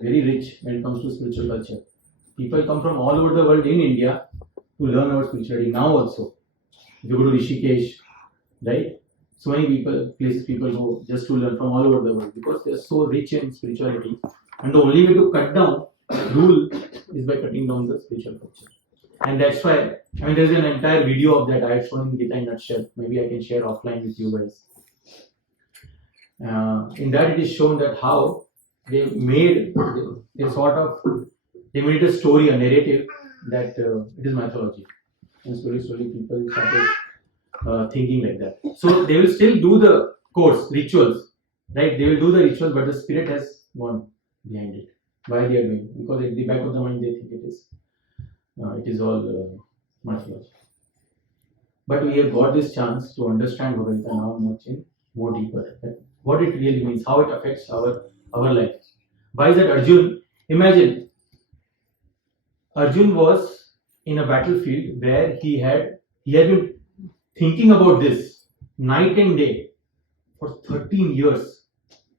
very rich when it comes to spiritual culture. People come from all over the world in India to learn our spirituality now also. If you go to Rishikesh, right? So many places people go just to learn from all over the world because they are so rich in spirituality. And the only way to cut down rule is by cutting down the spiritual culture. And that's why, there's an entire video of that I have shown in Gita in a nutshell. Maybe I can share offline with you guys. In that it is shown that how they made they made a story, a narrative that it is mythology. And slowly people started thinking like that. So they will still do the course, rituals, right? They will do the rituals, but the spirit has gone behind it. Why they are doing? Because at the back of the mind they think it is all mythology. But we have got this chance to understand Bhagavad Gita now much in more deeper. What it really means, how it affects our life. Why is that imagine Arjun was in a battlefield where he had been thinking about this night and day for 13 years,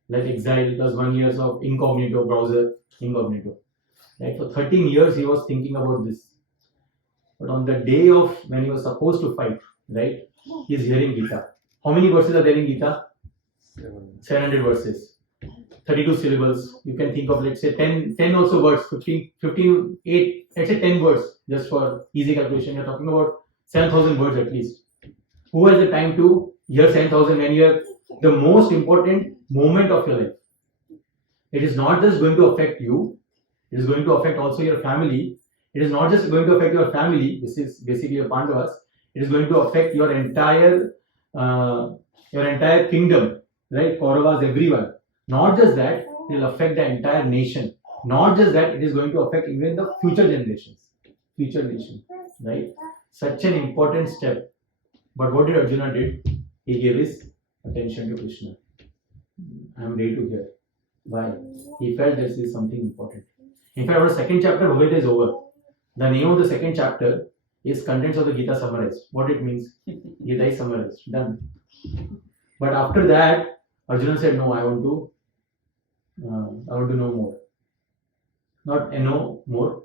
like exile plus 1 year of incognito browser, incognito. Right? For 13 years he was thinking about this. But on the day of when he was supposed to fight, right, he is hearing Gita. How many verses are there in Gita? 700 verses. 32 syllables. You can think of, let's say, 10 also words, 15, 8, let's say 10 words, just for easy calculation. You're talking about 7,000 words at least. Who has the time to hear 7,000 when you have the most important moment of your life? It is not just going to affect you, it is going to affect also your family. It is not just going to affect your family, this is basically your Pandavas, it is going to affect your entire kingdom, right? Kauravas, everyone. Not just that, it will affect the entire nation. Not just that, it is going to affect even the future generations, future nation, right? Such an important step. But what did Arjuna did? He gave his attention to Krishna. I am ready to hear. Why? He felt this is something important. In fact, our second chapter, Bhagavad Gita, is over. The name of the second chapter is Contents of the Gita Summarized. What it means? Gita is summarized. Done. But after that, Arjuna said, no, I want to know more. Not N-O more,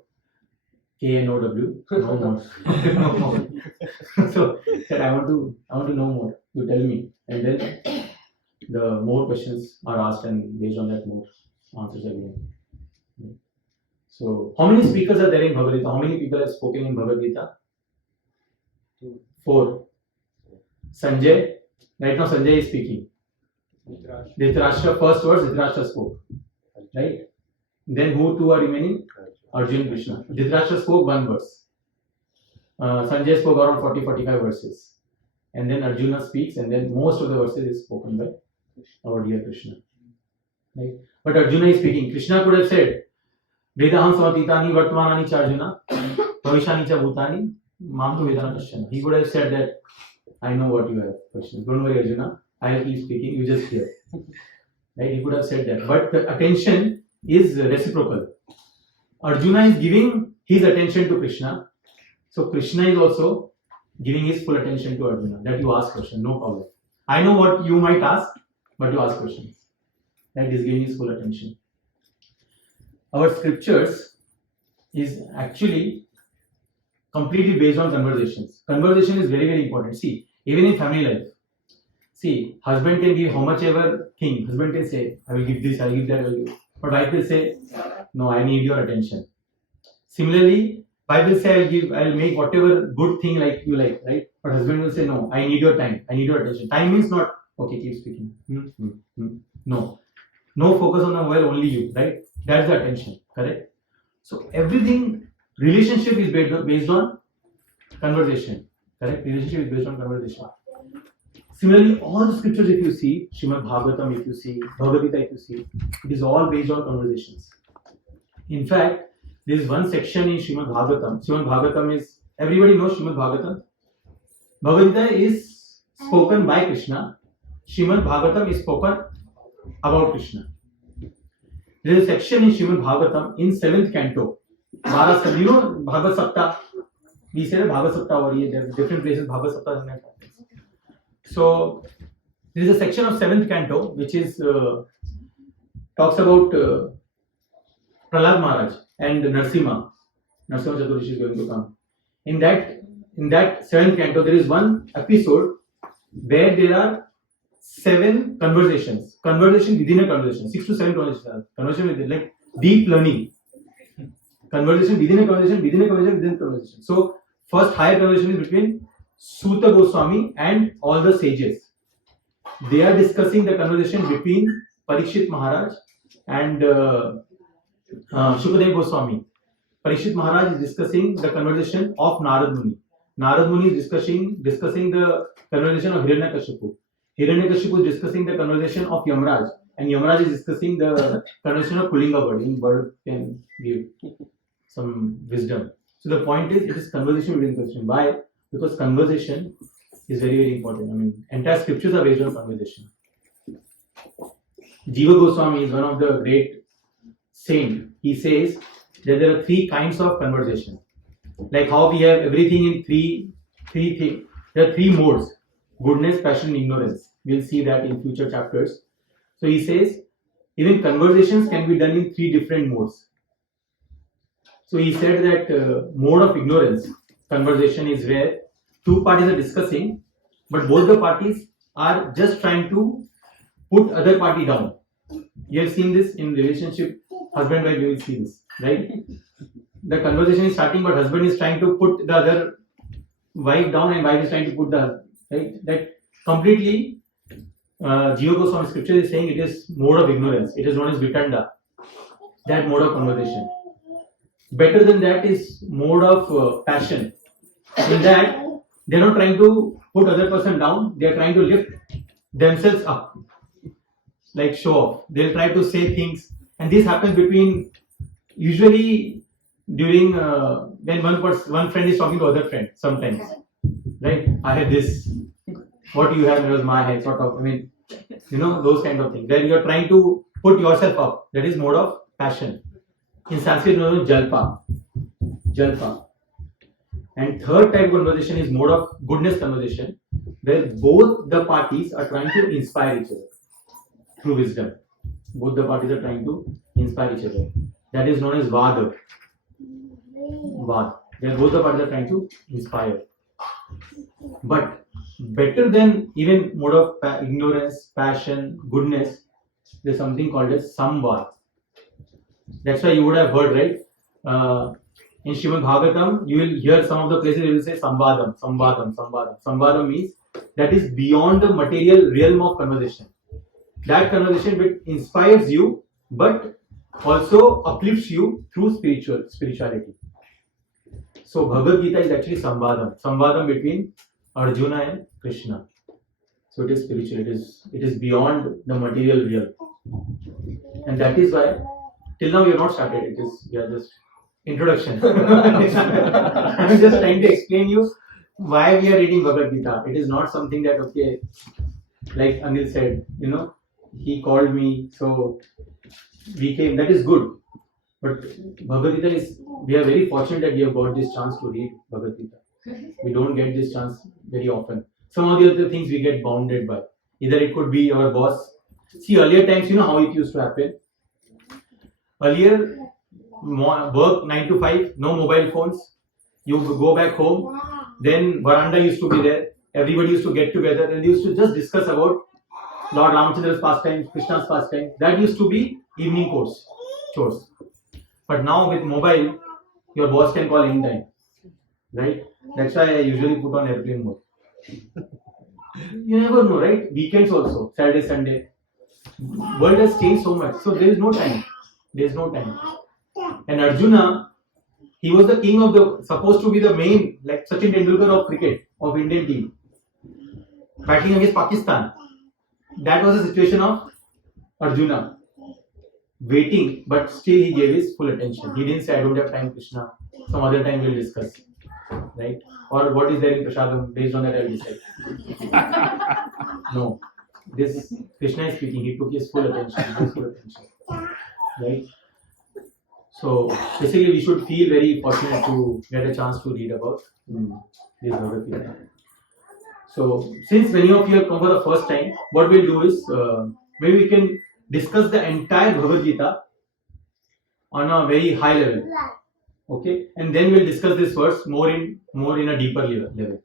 K-N-O-W, no more. No more. So he said, I want to know more. You tell me. And then the more questions are asked, and based on that, more answers are given. So, how many speakers are there in Bhagavad Gita? How many people have spoken in Bhagavad Gita? 4. Sanjay. Right now, Sanjay is speaking. Dhritarashtra, first words, Dhritarashtra spoke. Right? Then who two are remaining? Arjun, Krishna. Dhritarashtra spoke 1 verse. Sanjay spoke around 40-45 verses. And then Arjuna speaks, and then most of the verses is spoken by our dear Krishna. Right? But Arjuna is speaking. Krishna could have said, Vedaham samatitani vartmanani cha Arjuna, bhavishani cha bhutani, mam tu vedana kashyana. He would have said that, I know what you have questions. Don't worry, Arjuna. I will keep speaking. You just hear. Right? He could have said that. But the attention is reciprocal. Arjuna is giving his attention to Krishna. So Krishna is also giving his full attention to Arjuna. That you ask questions, no problem. I know what you might ask, but you ask questions. That is giving his full attention. Our scriptures is actually completely based on conversations. Conversation is very, very important. See, even in family life, see, husband can give how much ever thing. Husband can say, I will give this, I will give that, I will give. But wife will say, no, I need your attention. Similarly, wife will say, I will make whatever good thing like you like, right? But husband will say, no, I need your time, I need your attention. Time means not, okay, keep speaking. No. No focus on the mobile, only you, right? That's the attention, correct? So everything, relationship is based on conversation, correct? Relationship is based on conversation. Similarly, all the scriptures, if you see, Srimad Bhagavatam, if you see, Bhagavad Gita, if you see, it is all based on conversations. In fact, there is one section in Srimad Bhagavatam. Srimad Bhagavatam is, everybody knows Srimad Bhagavatam. Bhagavad Gita is spoken by Krishna. Srimad Bhagavatam is spoken about Krishna. There is a section in Srimad Bhagavatam in 7th canto. You know Bhagavad Sapta? We say that Bhagavad Sapta over here. There are different places Bhagavad Sapta happens. So there is a section of 7th canto which is talks about Prahlad Maharaj and Narsimha Chaturdashi is going to come. In that seventh canto, there is one episode where there are 7 conversations. Conversation within a conversation. 6 to 7 conversations. Conversation within, like deep learning. Conversation within a conversation, within a conversation, within a conversation. So, first higher conversation is between Suta Goswami and all the sages. They are discussing the conversation between Parikshit Maharaj and Shukadev Goswami. Parikshit Maharaj is discussing the conversation of Narad Muni. Narad Muni is discussing the conversation of Hiranyakashipu. Hiranyakashipu is discussing the conversation of Yamraj. And Yamraj is discussing the conversation of Kulinga bird. In bird can give some wisdom. So the point is, it is conversation between conversation. Why? Because conversation is very, very important. I mean, entire scriptures are based on conversation. Jiva Goswami is one of the great saints. He says that there are 3 kinds of conversation. Like how we have everything in three things. There are 3 modes: goodness, passion, and ignorance. We'll see that in future chapters. So he says even conversations can be done in 3 different modes. So he said that mode of ignorance conversation is where 2 parties are discussing, but both the parties are just trying to put other party down. You have seen this in relationship, husband wife. You will see this, right? The conversation is starting, but husband is trying to put the other wife down, and wife is trying to put the husband, right? That completely. Jiva Goswami scripture is saying it is mode of ignorance. It is known as vitanda. That mode of conversation. Better than that is mode of passion. In that, they are not trying to put other person down. They are trying to lift themselves up, like show off. They will try to say things, and this happens between usually during when one friend is talking to other friend. Sometimes, right? I had this. What do you have? It was my head. Sort of. I mean, those kind of things. Where you are trying to put yourself up. That is mode of passion. In Sanskrit, known as jalpa. Jalpa. And third type of conversation is mode of goodness conversation, where both the parties are trying to inspire each other through wisdom. Both the parties are trying to inspire each other. That is known as vada. Vada. Where both the parties are trying to inspire. But better than even mode of ignorance, passion, goodness, there's something called as samvad. That's why you would have heard, right? In Srimad Bhagavatam, you will hear some of the places it will say samvadam, samvadam, samvadam. Samvadam means that is beyond the material realm of conversation. That conversation which inspires you, but also uplifts you through spirituality. So Bhagavad Gita is actually samvadam. Samvadam between Arjuna and Krishna. So it is spiritual. It is beyond the material realm. And that is why till now we have not started. We are just introduction. I'm just trying to explain you why we are reading Bhagavad Gita. It is not something that, okay, like Anil said, he called me, so we came. That is good. But Bhagavad Gita is, we are very fortunate that we have got this chance to read Bhagavad Gita. We don't get this chance very often. Some of the other things we get bounded by. Either it could be our boss. See, earlier times, how it used to happen. Earlier, work 9 to 5, no mobile phones. You go back home. Then veranda used to be there. Everybody used to get together and they used to just discuss about Lord Ramachandra's pastimes, Krishna's pastimes. That used to be evening chores. But now with mobile, your boss can call anytime. Right? That's why I usually put on airplane mode. You never know, right? Weekends also, Saturday, Sunday. World has changed so much. So there is no time. And Arjuna, he was the king of supposed to be the main, like Sachin Tendulkar of cricket, of Indian team. Battling against Pakistan. That was the situation of Arjuna. Waiting, but still he gave his full attention. He didn't say, I don't have time, Krishna. Some other time we'll discuss. Right? Or what is there in Prashadam, based on that I will decide. No. This Krishna is speaking, he took his full attention. Right? So basically we should feel very fortunate to get a chance to read about this Bhagavad Gita. So since many of you have come for the first time, what we'll do is maybe we can discuss the entire Bhagavad Gita on a very high level. Okay, and then we'll discuss this verse more in a deeper level.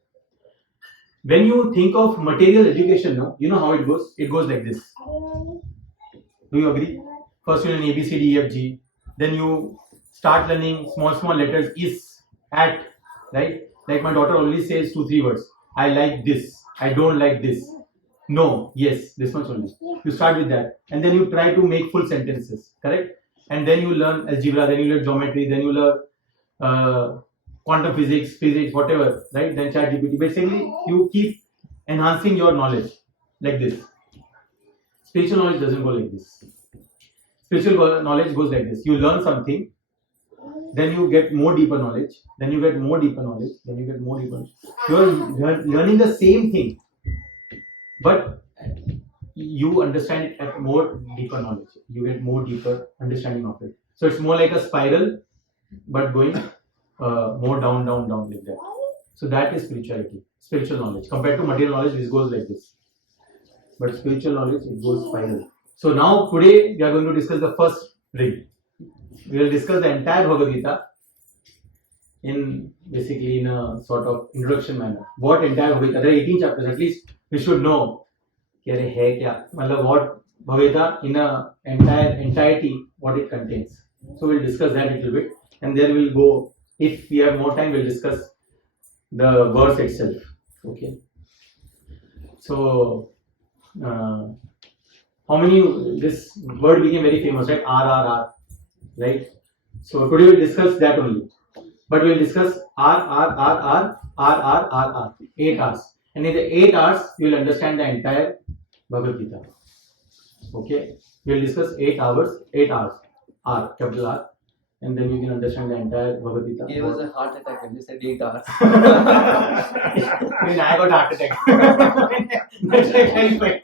When you think of material education, no, you know how it goes? It goes like this. Do you agree? First you learn A, B, C, D, E, F, G. Then you start learning small letters, is, at, right? Like my daughter only says 2-3 words. I like this. I don't like this. No, yes, this much only. You start with that. And then you try to make full sentences, correct? And then you learn algebra, then you learn geometry, then you learn quantum physics, whatever, right? Then ChatGPT. Basically, you keep enhancing your knowledge like this. Spiritual knowledge doesn't go like this. Spiritual knowledge goes like this. You learn something, then you get more deeper knowledge, then you get more deeper knowledge, then you get more deeper knowledge. You are learning the same thing, but you understand it at more deeper knowledge. You get more deeper understanding of it. So it's more like a spiral, but going more down like that. So that is spirituality, spiritual knowledge. Compared to material knowledge, this goes like this. But spiritual knowledge, it goes spiral. So now today we are going to discuss the first ring. We will discuss the entire Bhagavad Gita in a sort of introduction manner. What entire Bhagavad Gita? There are 18 chapters. At least we should know what Bhagavad Gita in a entirety, what it contains. So we'll discuss that a little bit, and then we'll go. If we have more time, we'll discuss the verse itself. Okay. So, how many? This word became very famous, right? RRR, right? So today we'll discuss that only, but we'll discuss RRRR, 8 hours, and in the 8 hours you will understand the entire Bhagavad Gita. Okay, we'll discuss 8 hours, R, capital R, and then you can understand the entire Bhagavad Gita. It was a heart attack when you said 8 hours. When I got heart attack. That's why I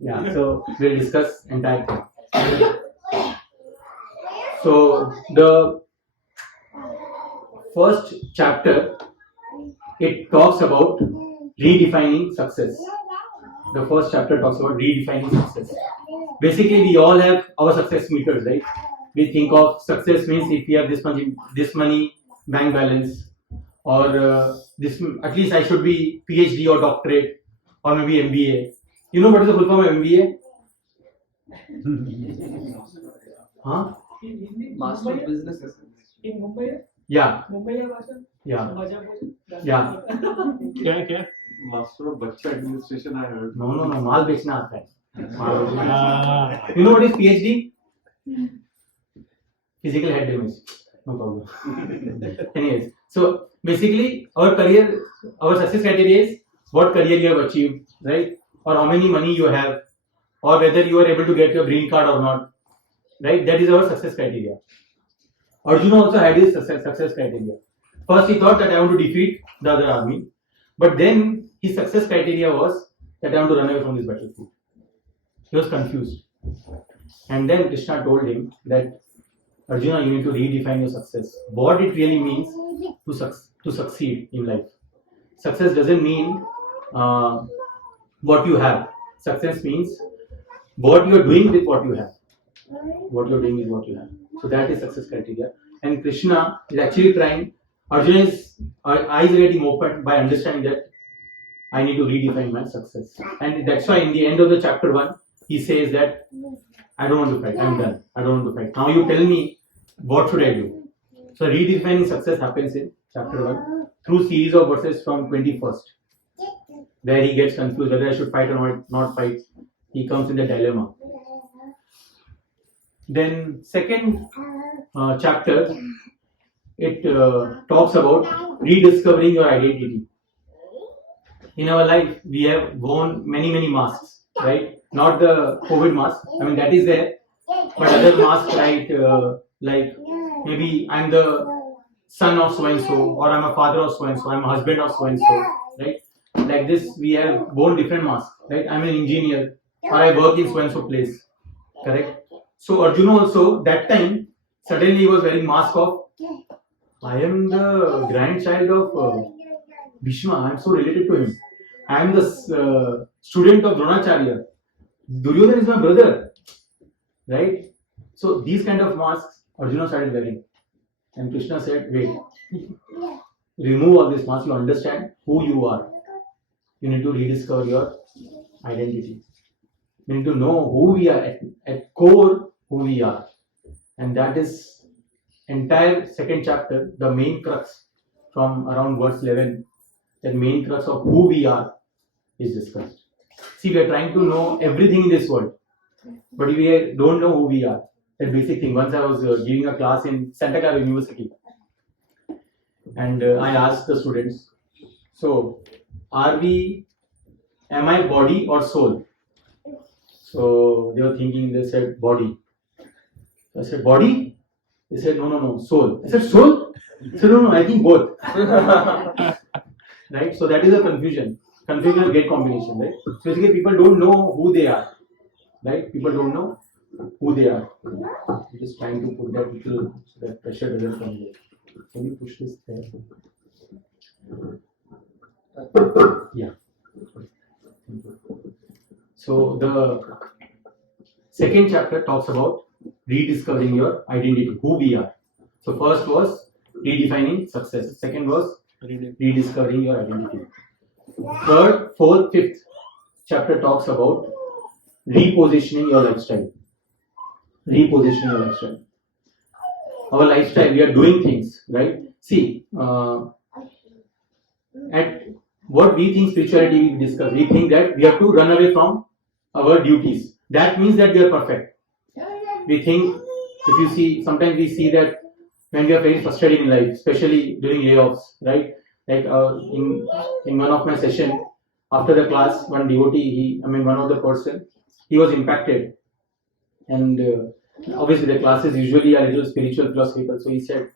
yeah, so we'll discuss entire thing. So the first chapter, it talks about redefining success. The first chapter talks about redefining success. Basically, we all have our success meters, right? We think of success means if we have this money bank balance, or this, at least I should be PhD or doctorate, or maybe MBA. You know what is the full form of MBA? Huh? Master of Business. In Mumbai? Yeah. Mumbai Master? Yeah. Bhaja Yeah. क्या Master of बच्चा administration I heard. No, माल बेचना आता है. You know what is PhD? Physical head damage. No problem. Anyways, so basically our success criteria is what career you have achieved, right? Or how many money you have, or whether you are able to get your green card or not, right? That is our success criteria. Arjuna also had his success criteria. First he thought that I want to defeat the other army, but then his success criteria was that I want to run away from this battlefield. He was confused. And then Krishna told him that Arjuna, you need to redefine your success. What it really means to succeed in life. Success doesn't mean what you have. Success means what you are doing with what you have. What you are doing is what you have. So that is success criteria. And Krishna is actually trying, Arjuna's eyes are getting opened by understanding that I need to redefine my success. And that's why in the end of the chapter 1, he says that I don't want to fight, I'm done. I don't want to fight. Now you tell me, what should I do? So redefining success happens in chapter 1 through series of verses from 21st, where he gets confused whether I should fight or not fight. He comes in the dilemma. Then second chapter, it talks about rediscovering your identity. In our life, we have worn many masks, right? Not the COVID mask. I mean, that is there. But other masks, right? Like maybe I'm the son of so and so, or I'm a father of so and so, I'm a husband of so and so, right? Like this, we have worn different masks, right? I'm an engineer, or I work in so and so place, correct? So Arjuna also, that time, suddenly he was wearing mask of, I am the grandchild of Bhishma, I am so related to him. I am the student of Dronacharya. Duryodhana is my brother. right? So these kind of masks Arjuna started wearing, and Krishna said, "Wait, remove all these masks. You understand who you are. You need to rediscover your identity. We need to know who we are at core, who we are, and that is entire second chapter, the main crux from around verse 11. The main crux of who we are is discussed. See, we are trying to know everything in this world, but we don't know who we are. That basic thing. Once I was giving a class in Santa Clara University, and I asked the students, so am I body or soul? So they were thinking, they said body. I said, body? They said, no, soul. I said, soul? I said, no, I think both. Right? So that is a confusion. Confusion is a great combination, right? So basically people don't know who they are. Right? People don't know who they are. I'm just trying to put that little, so that pressure doesn't come here. Can you push this there? Yeah. So the second chapter talks about rediscovering your identity, who we are. So first was redefining success. Second was rediscovering your identity. Third, fourth, fifth chapter talks about repositioning your lifestyle. Repositioning your lifestyle. Our lifestyle, we are doing things, right? See, at what we think spirituality we discuss, we think that we have to run away from our duties. That means that we are perfect. We think, if you see, sometimes we see that when we are very frustrated in life, especially during layoffs, right? Like in one of my session, after the class, one devotee, one of the person, he was impacted. And obviously the classes usually are a little spiritual, philosophical. So he said,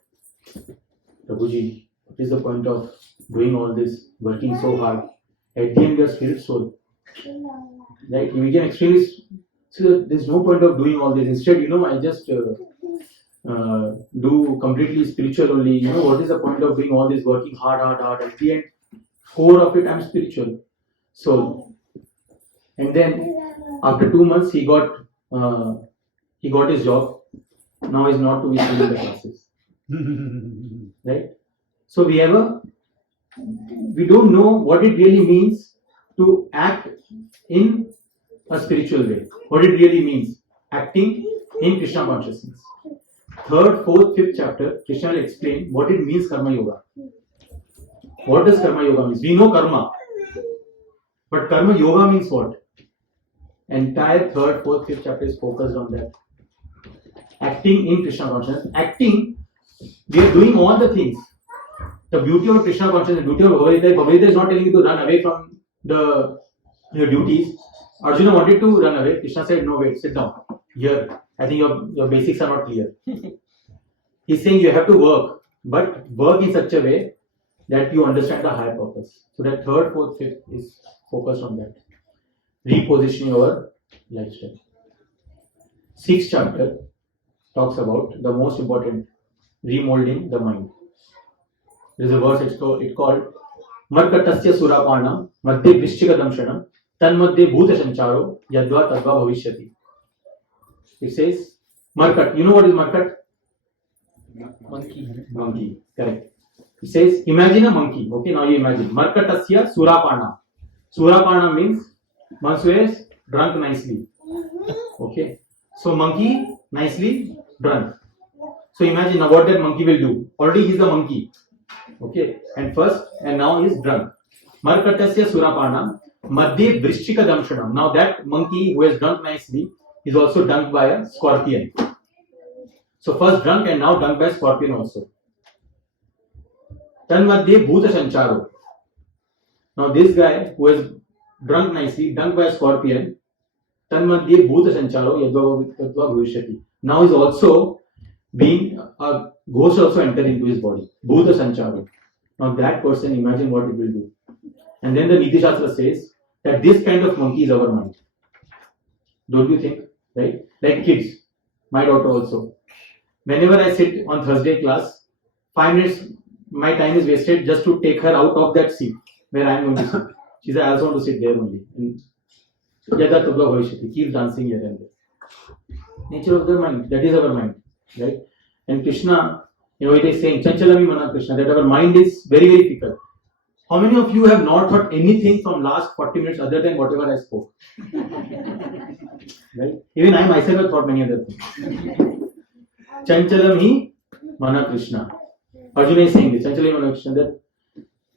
Prabhuji, what is the point of doing all this, working so hard? At the end, we are spirit soul. Right? We can experience, so there's no point of doing all this. Instead, I just do completely spiritual only. What is the point of doing all this, working hard? At the end, core of it, I'm spiritual. So, and then after 2 months, he got his job. Now he's not to be seen in the classes. Right? So we don't know what it really means to act in a spiritual way. What it really means, acting in Krishna consciousness. Third, fourth, fifth chapter, Krishna will explain what it means karma yoga. What does karma yoga mean? We know karma, but karma yoga means what? Entire third, fourth, fifth chapter is focused on that. Acting in Krishna consciousness. Acting, we are doing all the things. The beauty of Krishna consciousness, the beauty of Bhagavad Gita is not telling you to run away from your duties. Arjuna wanted to run away. Krishna said, no, wait, sit down. Here, I think your basics are not clear. He's saying you have to work, but work in such a way that you understand the higher purpose. So that third, fourth, fifth is focused on that. Repositioning our lifestyle. Sixth chapter talks about the most important, remolding the mind. There is a verse, it's called Markatasya Surapanam Madhye Vrishchika Damshanam Tanmadhye Bhuta Sancharo Yadva Tadva Bhavishyati. It says, Markat. You know what is Markat? Monkey. Correct. It says, imagine a monkey. Okay, now you imagine. Markatasya Surapana. Surapana means one who is drunk nicely. Okay. So monkey nicely drunk. So imagine now what that monkey will do. Already he's a monkey. Okay. And now he's drunk. Markatasya Surapana Madhye Vrishchika Damshanam. Now that monkey who has drunk nicely is also dunked by a scorpion. So first drunk and now dunked by a scorpion also. Tanmadhye Bhuta Sancharo. Now this guy who has drunk nicely, dunked by a scorpion, Tanmadhye Bhuta Sancharo Yadva Bhavishyati. Now is also being a ghost also entered into his body. Bhuta Sancharo. Now that person, imagine what it will do. And then the Niti Shastra says that this kind of monkey is our mind. Don't you think? Right? Like kids. My daughter also. Whenever I sit on Thursday class, 5 minutes, my time is wasted just to take her out of that seat where I am going to sit. She said, I also want to sit there only. And Yada Tubla Bhavishyati, keeps dancing here and there. Nature of the mind, that is our mind, right? And Krishna, it is saying, Chanchalami Mana Krishna, that our mind is very, very fickle. How many of you have not thought anything from last 40 minutes other than whatever I spoke? Right? Even I myself have thought many other things. Chanchalam hi Mana Krishna. Arjuna is saying this, Chanchalam Mana Krishna, that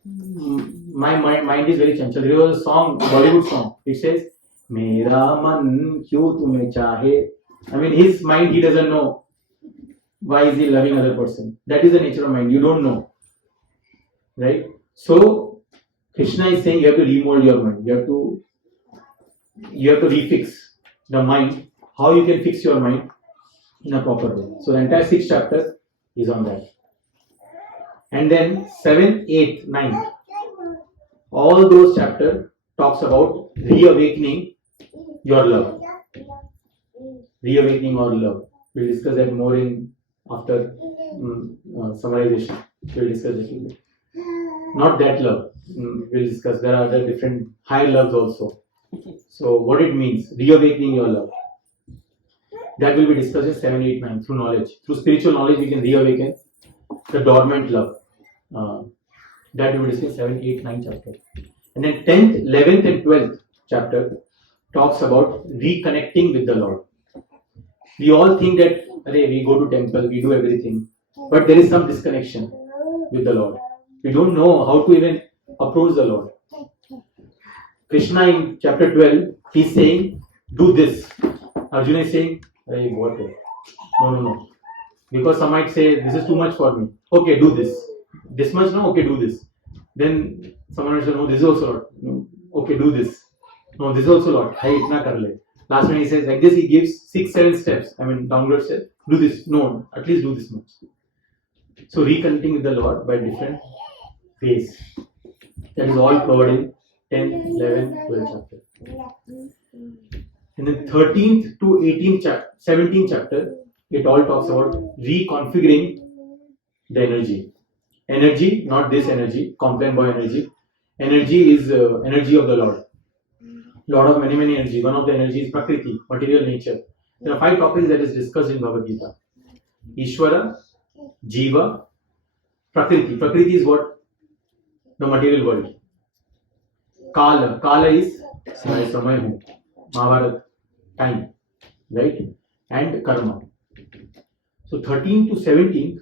my mind is very chanchal. There was a song, a Bollywood song. It says, Mera man kyun tumhe chahe. I mean, his mind, he doesn't know why is he loving other person. That is the nature of mind. You don't know, right? So Krishna is saying you have to remold your mind. You have to refix the mind. How you can fix your mind in a proper way. So the entire 6th chapter is on that. And then 7, 8, 9. All those chapters talks about reawakening your love. Reawakening our love. We'll discuss that more in after summarization. We'll discuss it. Not that love. We'll discuss. There are other different higher loves also. So what it means, reawakening your love. That will be discussed in 7, 8, 9 through knowledge. Through spiritual knowledge, we can reawaken the dormant love. That will be discussed in 7, 8, 9 chapter. And then 10th, 11th and 12th chapter talks about reconnecting with the Lord. We all think that we go to temple, we do everything, but there is some disconnection with the Lord. We don't know how to even approach the Lord. Krishna in chapter 12, he is saying, do this. Arjuna is saying, no. Because some might say, this is too much for me. Okay, do this. This much, no? Okay, do this. Then someone will say, no, this is also lot. No. Okay, do this. No, this is also lot. Hai, itna kar le. Last one he says, like this, he gives 6, 7 steps. I mean, downward steps. Do this. No, at least do this much. So, reconnecting with the Lord by different ways. That is all covered in 10, 11, 12 chapter. And then 13th to 18th chapter, 17th chapter, it all talks about reconfiguring the energy. Energy, not this energy, complain boy energy. Energy is energy of the Lord. Lord of many energy. One of the energy is Prakriti, material nature. There are 5 topics that is discussed in Bhagavad Gita. Ishvara, Jiva, Prakriti. Prakriti is what? The material world. Kala. Kala is Samaya, Mahabharata, time. Right? And Karma. So 13 to 17,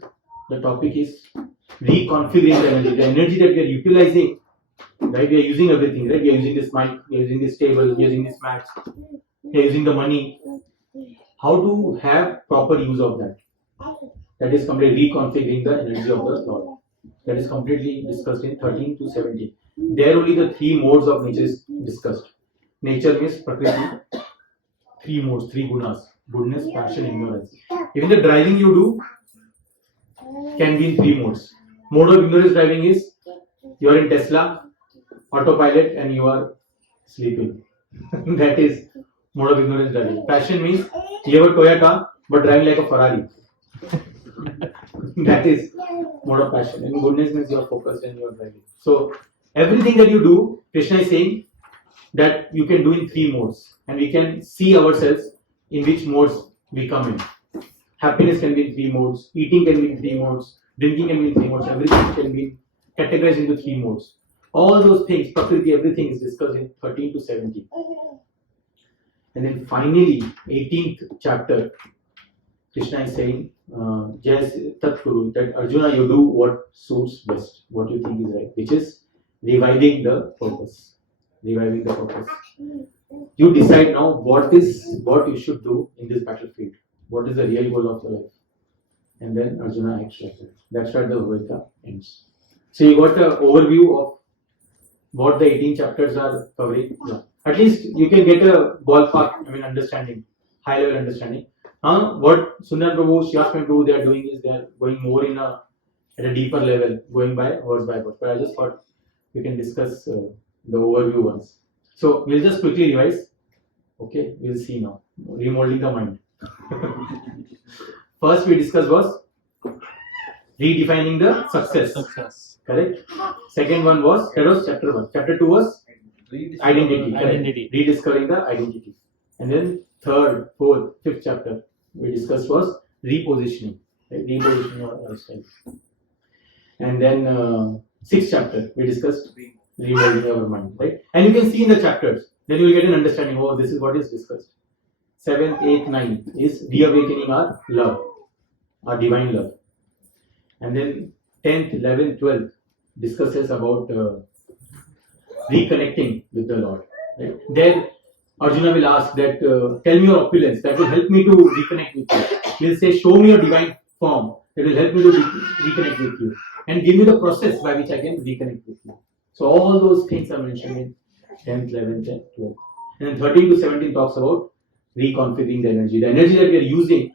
the topic is reconfiguring the energy. The energy that we are utilizing, right? We are using everything, right? We are using this mic, we are using this table, we are using this mat, we are using the money. How to have proper use of that? That is completely reconfiguring the energy of the Lord. That is completely discussed in 13 to 17. There only the 3 modes of nature is discussed. Nature means Prakriti, 3 modes, 3 gunas: goodness, passion, ignorance. Even the driving you do can be in 3 modes. Mode of ignorance driving is you are in Tesla, autopilot, and you are sleeping. That is mode of ignorance driving. Passion means you have a Toyota but driving like a Ferrari. That is mode of passion. And goodness means you are focused and you are driving. So everything that you do, Krishna is saying that you can do in 3 modes, and we can see ourselves in which modes we come in. Happiness can be in 3 modes, eating can be in 3 modes, drinking can be in 3 modes, everything can be categorized into 3 modes. All those things, Prakriti, everything is discussed in 13 to 17. And then finally, 18th chapter, Krishna is saying, that Arjuna, you do what suits best, what you think is right, which is reviving the purpose. Reviving the purpose. You decide now what you should do in this battlefield. What is the real goal of your life? And then Arjuna acts like that. That's where the Gita ends. So you got an overview of what the 18 chapters are covering. Yeah. At least you can get a ballpark, understanding, high level understanding. What Sundar Prabhu, Sriyaswami Prabhu, they are doing is they are going more at a deeper level, going by verse. But I just thought we can discuss the overview once. So we'll just quickly revise. Okay, we'll see now. Remolding the mind. First we discussed was redefining the success. Correct? Second one was, that was chapter 1. Chapter 2 was identity. Rediscovering the identity. And then 3rd, 4th, 5th chapter, we discussed was repositioning, right? Repositioning our style. And then 6th chapter we discussed remolding our mind, right? And you can see in the chapters, then you will get an understanding. Oh, this is what is discussed. 7th, 8th, 9th is reawakening our love, our divine love. And then 10th, 11th, 12th discusses about reconnecting with the Lord. Right? There, Arjuna will ask that, tell me your opulence, that will help me to reconnect with you. He will say, show me your divine form, that will help me to reconnect with you. And give me the process by which I can reconnect with you. So all those things are mentioned in 10th, 11th, and 12th. And then 13 to 17 talks about reconfiguring the energy. The energy that we are using,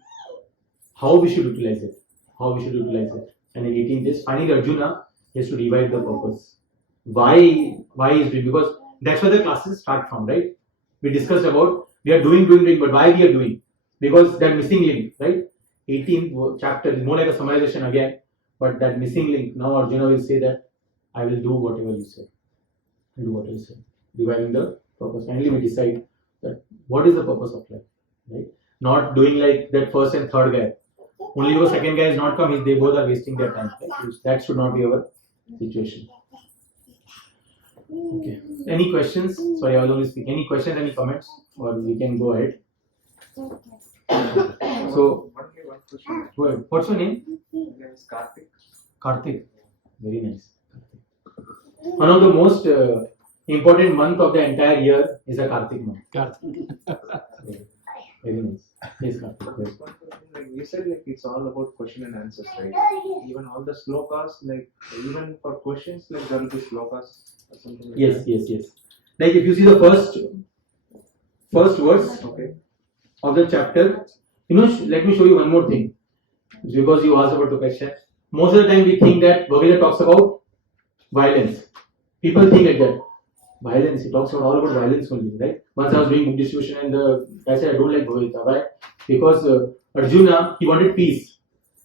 how we should utilize it. How we should utilize it. And in 18th is finally Arjuna has to revive the purpose. Why is doing? Because that's where the classes start from, right? We discussed about we are doing, but why we are doing? Because that missing link, right? 18th chapter is more like a summarization again, but that missing link. Now Arjuna will say that I will do whatever you say. I'll do whatever you say. Reviving the purpose. Finally, we decide that what is the purpose of life, right? Not doing like that first and third guy. Only because second guy has not come, they both are wasting their time. Right? That should not be our situation. Okay. Any questions? Sorry, I will only speak. Any questions, any comments? Or we can go ahead. So, go ahead. What's your name? My name is Karthik. Karthik. Very nice. One of the most important month of the entire year is a Karthik month. Very nice. Yes, Karthik. Like you said, like it's all about question and answers, right? Even all the slokas, like even for questions, like there will be slokas or something like Yes, that. yes. Like if you see the first verse Okay. of the chapter, let me show you one more thing. Because you asked about the question. Most of the time we think that Bhagavad talks about violence. People think like that. Violence, he talks about all about violence only, right? Once I was doing book distribution and the guy said, I don't like Bhagavad Gita. Why? Because Arjuna, he wanted peace.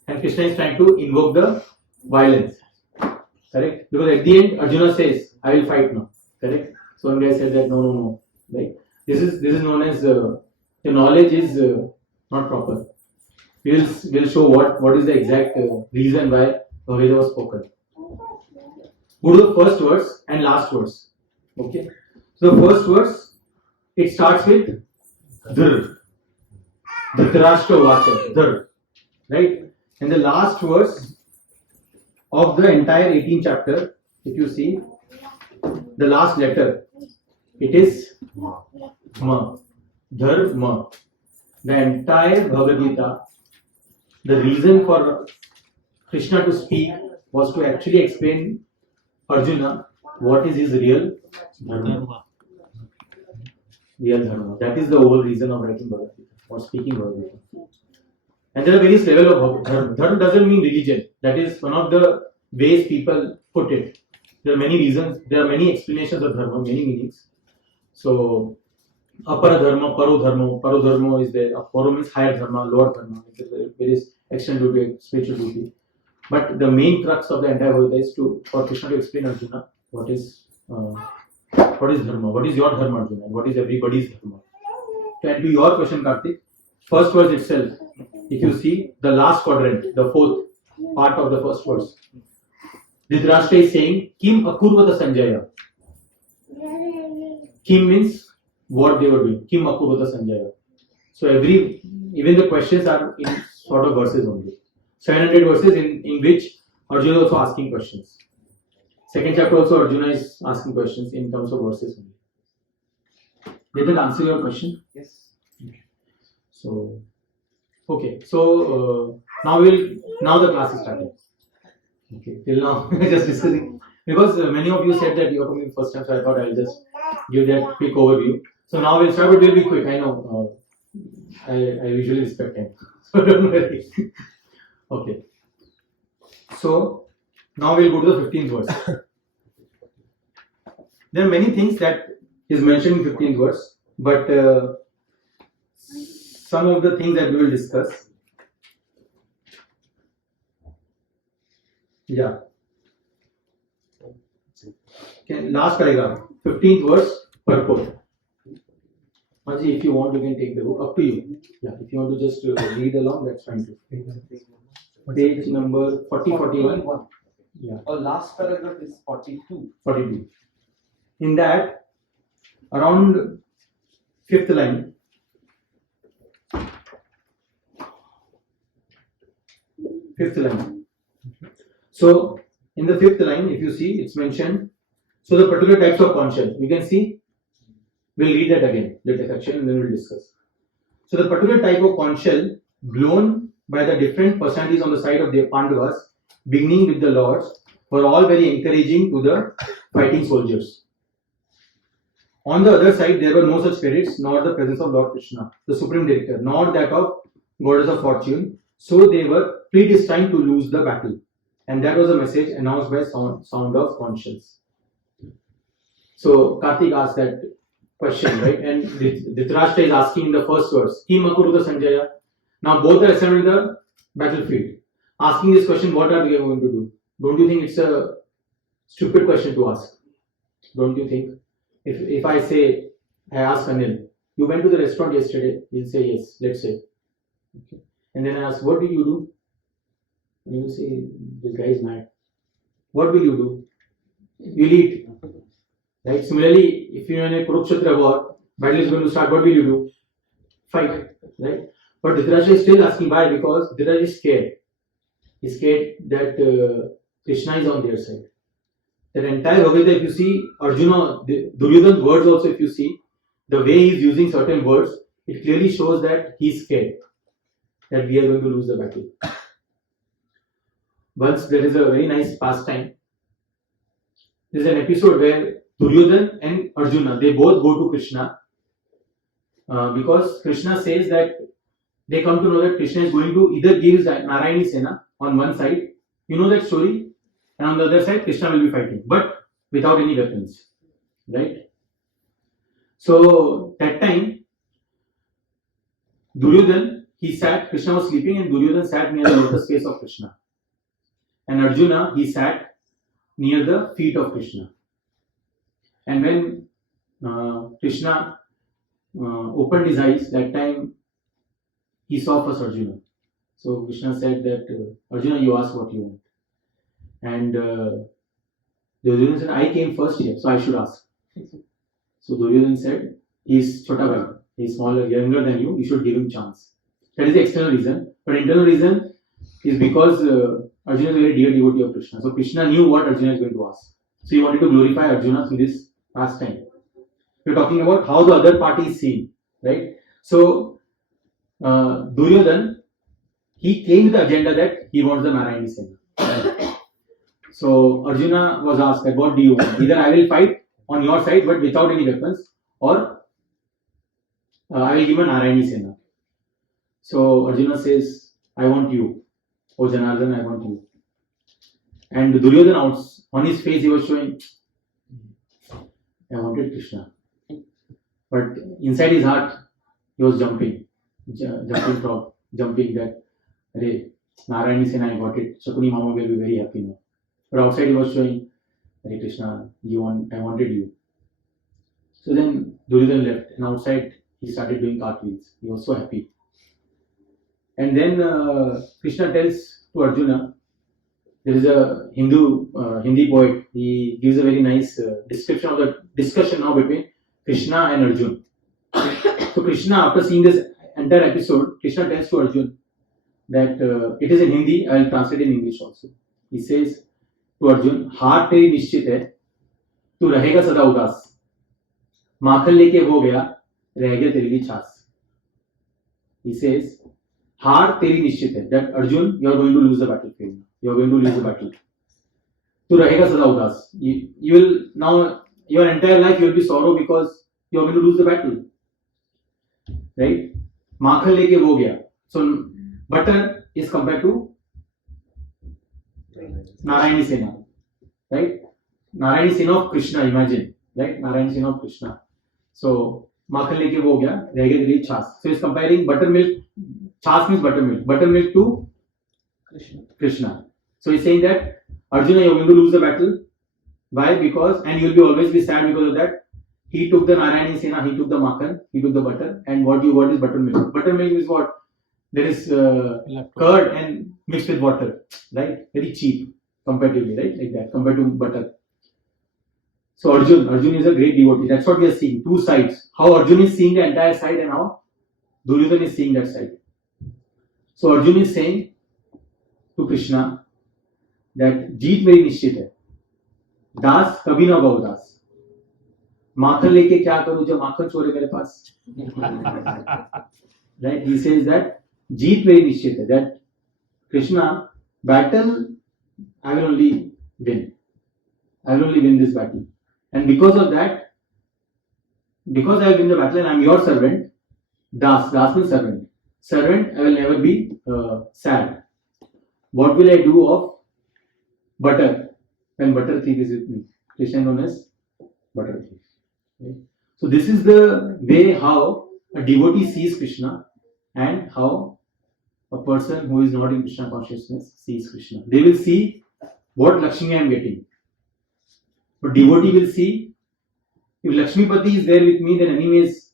And Krishna is trying to invoke the violence. Correct? Because at the end, Arjuna says, I will fight now. Correct? So one guy said that, no. Right? This is known as, the knowledge is not proper. We'll show what is the exact reason why Bhagavad Gita was spoken. Go to the first verse and last verse. Okay. So the first verse, it starts with Dhr. Dhritarashtra Vacha. Dhr. Right? And the last verse of the entire 18th chapter, if you see, the last letter, it is Ma. Dharma. The entire Bhagavad Gita, the reason for Krishna to speak was to actually explain Arjuna what is his real dharma. Real dharma. That is the whole reason of writing Bhagavad Gita or speaking Bhagavad Gita. And there are various levels of dharma. Dharma doesn't mean religion. That is one of the ways people put it. There are many reasons. There are many explanations of dharma, many meanings. So, apara dharma, paro dharma. Paro dharma is there. Paro means higher dharma, lower dharma. There is external duty, spiritual duty. But the main crux of the entire Bhagavad Gita is for Krishna to explain Arjuna what is dharma, what is your dharma, Arjuna, and what is everybody's dharma. And to your question, Karthik, first verse itself, if you see the last quadrant, the fourth part of the first verse, Dhritarashtra is saying, Kim akurvata Sanjaya. Kim means what they were doing. Kim akurvata Sanjaya. So even the questions are in sort of verses only. 700 verses in which Arjuna is also asking questions. Second chapter also Arjuna is asking questions in terms of verses only. Did that answer your question? Yes. So, okay. So now the class is starting. Okay. Till now just discussing because many of you said that you are coming first time, so I thought I'll just give that quick overview. So now we'll start, but we'll be quick. I know. I usually respect time, so don't worry. Okay. So now we'll go to the 15th verse. There are many things that is mentioned in 15th verse, but some of the things that we will discuss. Yeah. Okay, last paragraph, 15th verse, purport. Haji, if you want, you can take the book. Up to you. Yeah, if you want to just read along, that's fine too. Page number 41. Yeah. Oh, last paragraph is 42. 42. In that, around fifth line, So, in the fifth line, if you see, it's mentioned. So, the particular types of conscience, you can see. We'll read that again, that section, and then we'll discuss. So, the particular type of conch shell blown by the different personalities on the side of the Pandavas, beginning with the lords, were all very encouraging to the fighting soldiers. On the other side, there were no such spirits, nor the presence of Lord Krishna, the Supreme Director, nor that of Goddess of Fortune. So they were predestined to lose the battle. And that was a message announced by sound of conscience. So Karthik asked that question, right? And Dhritarashtra is asking in the first verse, Kim Akuruta Sanjaya. Now both are assembled in the battlefield. Asking this question, what are we going to do? Don't you think it's a stupid question to ask? Don't you think? If I say, I ask Anil, you went to the restaurant yesterday, he'll say yes, let's say. Okay. And then I ask, what did you do? And he'll say, this guy is mad. What will you do? You'll eat. Right? Similarly, if you're in a Kurukshetra war, battle is going to start, what will you do? Fight. Right? But Dhritarashtra is still asking why, because Dhritarashtra is scared. He's scared that Krishna is on their side. That entire Bhagavad, if you see Arjuna, Duryodhana's words also, if you see, the way he's using certain words, it clearly shows that he's scared that we are going to lose the battle. Once there is a very nice pastime. There is an episode where Duryodhana and Arjuna, they both go to Krishna because Krishna says that they come to know that Krishna is going to either give Narayani Sena on one side, you know that story, and on the other side Krishna will be fighting, but without any weapons, right? So that time Duryodhana, Krishna was sleeping and Duryodhana sat near the lotus face of Krishna, and Arjuna, he sat near the feet of Krishna. And when Krishna opened his eyes, that time he saw first Arjuna. So Krishna said that, Arjuna, you ask what you want. And Duryodhana said, I came first here, so I should ask. So Duryodhana said, he's Chota Bhai, he's smaller, younger than you, you should give him chance. That is the external reason. But internal reason is because Arjuna is a very dear devotee of Krishna. So Krishna knew what Arjuna is going to ask. So he wanted to glorify Arjuna through this pastime. We're talking about how the other party is seen, right? So Duryodhana, he came with the agenda that he wants the Narayani Sena. Right? So Arjuna was asked that, what do you want? Either I will fight on your side but without any weapons, or I will give a Narayani Sena. So Arjuna says, I want you. Oh Janardhan, I want you. And Duryodhana, on his face, he was showing, I wanted Krishna. But inside his heart, he was jumping that, Arey, Narayani Sena, I got it. Shakuni Mama will be very happy now. But outside, he was showing, Hare Krishna, I wanted you. So then Duryodhana left, and outside, he started doing cartwheels. He was so happy. And then Krishna tells to Arjuna, there is a Hindi poet, he gives a very nice description of the discussion now between Krishna and Arjuna. So Krishna, after seeing this entire episode, Krishna tells to Arjuna that it is in Hindi, I will translate in English also. He says to Arjuna, हार तेरी निश्चित है, तू रहेगा सदा उदास, माखन लेके हो गया, रह गया तेरी भी छास. He says, हार तेरी निश्चित है, that Arjuna, you are going to lose the battlefield. You are going to lose the battle. तू रहेगा सदा उदास. You will now, your entire life you will be sorrow because you are going to lose the battle. Right? माखन लेके हो गया. So butter is compared to Narayani Sena. Right? Narayani Sena of Krishna, imagine. Right? Narayani Sena of Krishna. So माखन लेके हो गया, रह गया तेरी छाछ. So he's comparing buttermilk. Chas means buttermilk to Krishna. So he's saying that Arjuna, you're going to lose the battle. Why? Because, and you'll be always be sad because of that. he took the Narayani Sena, he took the makan, he took the butter, and what you got is buttermilk. Buttermilk is what? There is curd and mixed with water, right? Very cheap comparatively, right? Like that, compared to butter. So Arjun is a great devotee. That's what we are seeing. Two sides. How Arjun is seeing the entire side and how Duryodhana is seeing that side. So Arjun is saying to Krishna that जीत मेरी निश्चित है, दास कभी ना बहु दास, माखन लेके क्या करूं जब माखन चोरे मेरे पास. Right? He says that जीत मेरी निश्चित है, that Krishna, battle I will only win. I will only win this battle. And because of that, because I will win the battle and I am your servant, das means servant. Servant, I will never be sad. What will I do of butter when butter thief is with me? Krishna known as butter thief. Okay? So this is the way how a devotee sees Krishna and how a person who is not in Krishna consciousness sees Krishna. They will see what Lakshmi I am getting. But devotee will see, if Lakshmipati is there with me, then anyways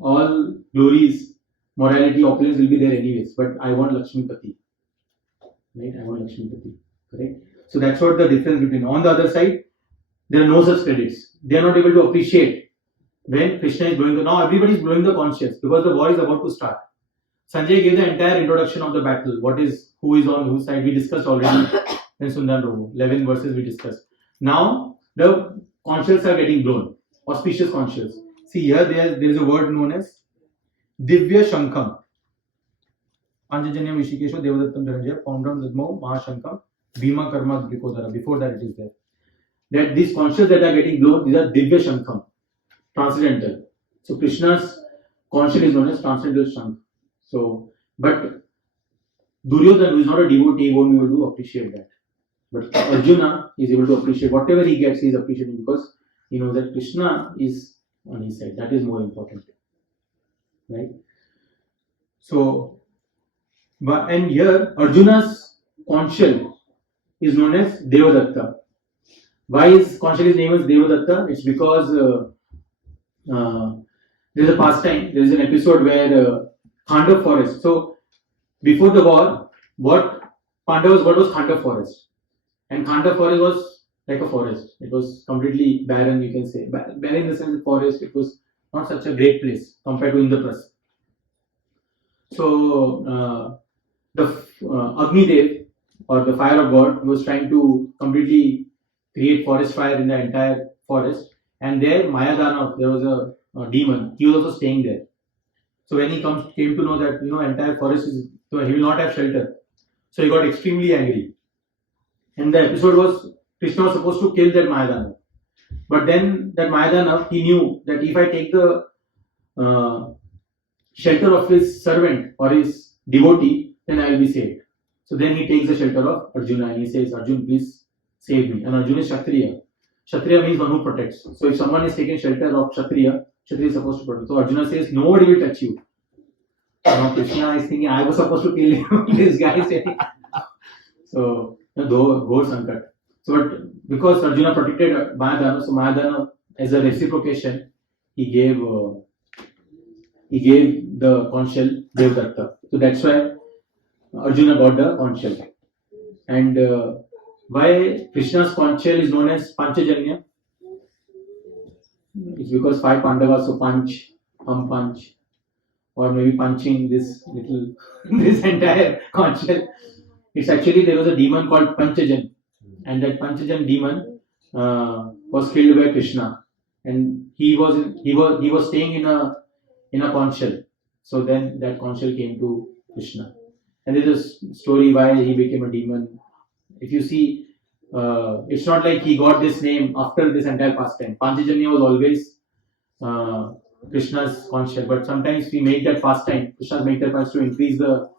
all glories, morality, opulence will be there anyways. But I want Lakshmipati. Right? I want Lakshmipati. Correct? So that's what the difference between. On the other side, there are no such credits. They are not able to appreciate when Krishna is blowing the. Now everybody is blowing the conscience because the war is about to start. Sanjay gave the entire introduction of the battle. What is, who is on whose side? We discussed already in Sundan Prabhu. 11 verses we discussed. Now the conchs are getting blown. Auspicious conchs. See here there is a word known as Divya Shankam. Panchajanya Vishikesho Devadattam Dhananjaya Poundam Dadmo Mahashankam Bhima Karma Drikodara. Before that it is there. That these conchs that are getting blown, these are Divya Shankam. Transcendental. So Krishna's conch is known as transcendental Shank. So, but Duryodhana, who is not a devotee, won't be able to appreciate that. But Arjuna is able to appreciate whatever he gets, he is appreciating because he knows that Krishna is on his side. That is more important. Right? So, and here Arjuna's conch is known as Devadatta. Why is conch name is Devadatta? It's because there is a pastime, there is an episode where Khandav forest. So, before the war, what was Khandav forest? And Khandav forest was like a forest. It was completely barren, you can say. Barren in the sense of forest, it was not such a great place compared to Indraprastha. So, the Agni Dev, or the fire of God, he was trying to completely create forest fire in the entire forest. And there, Mayadana, there was a demon. He was also staying there. So when he came to know that entire forest is, so he will not have shelter. So he got extremely angry. And the episode was Krishna was supposed to kill that Mayadana. But then that Mayadana, he knew that if I take the shelter of his servant or his devotee, then I will be saved. So then he takes the shelter of Arjuna and he says, Arjun, please save me. And Arjuna is Kshatriya. Kshatriya means one who protects. So if someone is taking shelter of Kshatriya, Kshatriya is supposed to protect. So Arjuna says, nobody will touch you. Now Krishna is thinking, I was supposed to kill him. This guy is saying. So, Ghor Sankat. So, but because Arjuna protected Mayadana, so Mayadana, as a reciprocation, he gave the conch shell Devadatta. So that's why Arjuna got the conch shell. And why Krishna's conch shell is known as Panchajanya? It's because 5 Pandavas, so punch, punch, or maybe punching this entire conch shell. It's actually, there was a demon called Panchajan, and that Panchajan demon was killed by Krishna, and he was staying in a conch shell. So then that conch shell came to Krishna, and there's a story why he became a demon. If you see, it's not like he got this name after this entire pastime. Panchajanya was always Krishna's conch shell, but sometimes we make that pastime. Krishna make that pastime to increase the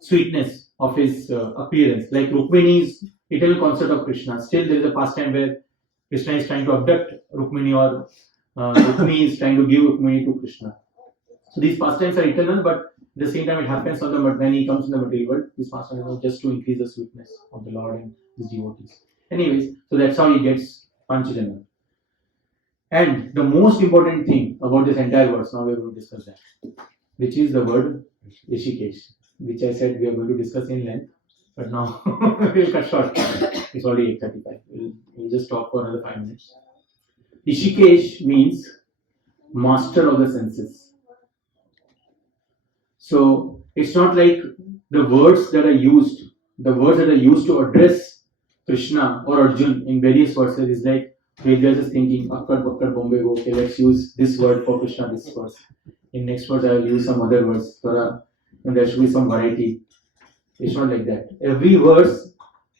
sweetness of his appearance. Like Rukmini's eternal concert of Krishna. Still there is a pastime where Krishna is trying to abduct Rukmini, or Rukmini is trying to give Rukmini to Krishna. So these pastimes are eternal, but at the same time it happens when he comes in the material world. These pastimes are just to increase the sweetness of the Lord and his devotees. Anyways, so that's how he gets Panchajanya. And the most important thing about this entire verse, now we are going to discuss that, which is the word Rishikesh, which I said we are going to discuss in length, but now we'll cut short. It's already 8:35. We'll just talk for another 5 minutes. Rishikesh means master of the senses. So it's not like the words that are used to address Krishna or Arjun in various verses is like they are just thinking, Akkad, Bakkad, Bombay, go, okay, let's use this word for Krishna, this verse. In next verse, I will use some other words, and there should be some variety. It's not like that. Every verse